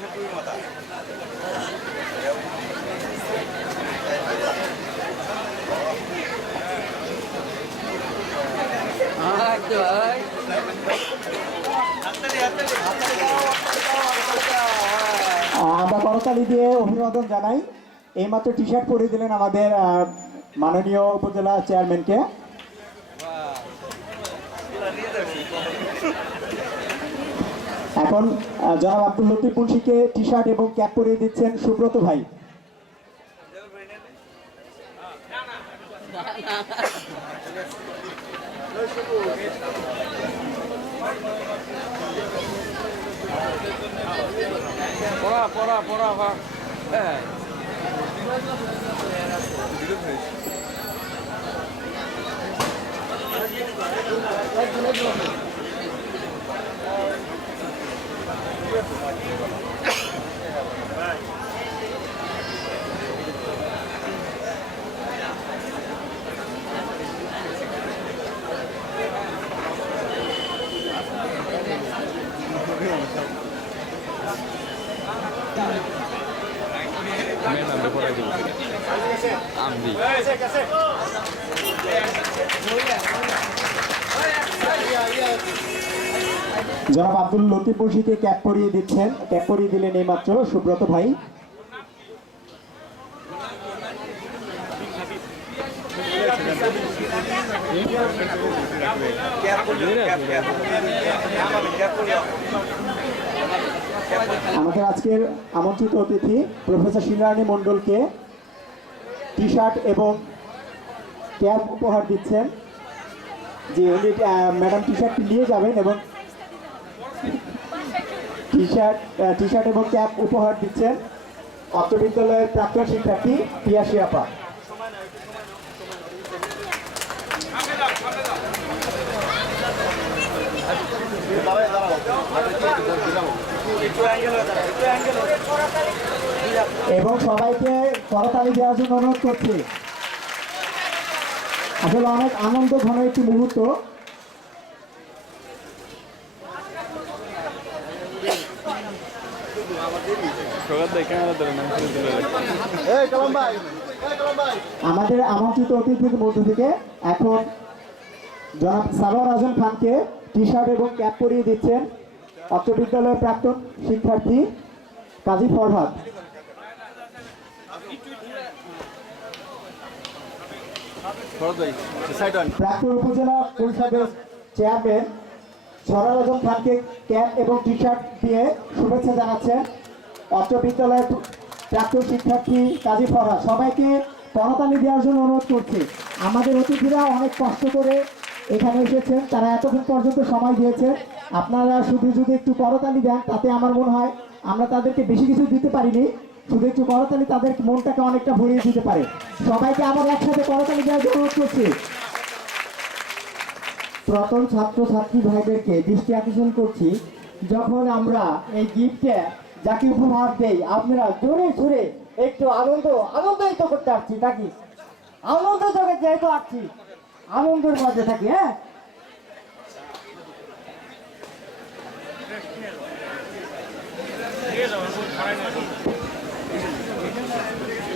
আমরা করতালি দিয়ে অভিবাদন জানাই। এইমাত্র টি শার্ট পরিয়ে দিলেন আমাদের মাননীয় উপজেলা চেয়ারম্যানকে। এখন জনাব আব্দুল লতিফ মুন্সিকে টি শার্ট এবং ক্যাপ পরিয়ে দিচ্ছেন সুব্রত ভাই। পড়া পড়া পড়া জনাব আব্দুল লতিফ মুন্সিকে ক্যাপ পরিয়ে দিচ্ছেন, ক্যাপ পরিয়ে দিলেন এইমাত্র সুব্রত ভাই। আমাদের আজকের আমন্ত্রিত অতিথি প্রফেসর শিলারানী মণ্ডলকে টি শার্ট এবং ক্যাপ উপহার দিচ্ছেন। যে উনি ম্যাডাম টি শার্টটি নিয়ে যাবেন এবং টি শার্ট এবং ক্যাপ উপহার দিচ্ছেন অত্র বিদ্যালয়ের প্রাক্তন শিক্ষার্থী পিয়াসী আপা। এবং সবাইকে করতালি দেওয়ার জন্য অনুরোধ করছি। আসলে অনেক আনন্দ ঘন একটি মুহূর্ত। আমাদের আমন্ত্রিত অতিথির মধ্য থেকে এখন জনাব সারোয়ার আজম খানকে টি শার্ট এবং ক্যাপ পরিয়ে দিচ্ছেন অত্র বিদ্যালয়ের প্রাক্তন শিক্ষার্থী কাজী ফরহাদ। প্রাক্তন উপজেলা পরিষদের চেয়ারম্যান সরোয়ার আজম খানকে ক্যাপ এবং টি শার্ট দিয়ে শুভেচ্ছা জানাচ্ছেন অত্র বিদ্যালয়ের প্রাক্তন শিক্ষার্থী কাজী ফরহাদ। সবাইকে করতালি দেওয়ার জন্য অনুরোধ করছি। আমাদের অতিথিরা অনেক কষ্ট করে এখানে এসেছেন, তারা এতক্ষণ পর্যন্ত সময় দিয়েছেন। আপনারা শুধু যদি একটু করতালি দেন তাতে আমার মনে হয় আমরা তাদেরকে বেশি কিছু দিতে পারিনি, শুধু একটু করতালি তাদের মনটাকে অনেকটা ভরিয়ে দিতে পারে। সবাইকে আবার একসাথে করতালি দেওয়ার জন্য অনুরোধ করছি। প্রথম ছাত্রছাত্রী ভাইদেরকে দৃষ্টি আকর্ষণ করছি, যখন আমরা এই গিফটে যাকে উপহার দেই আপনারা জোরে জোরে একটু আনন্দিত করতে আসছি নাকি? আনন্দ জগৎ যেহেতু আসছি আনন্দের মধ্যে থাকি। হ্যাঁ, ঠিক আছে।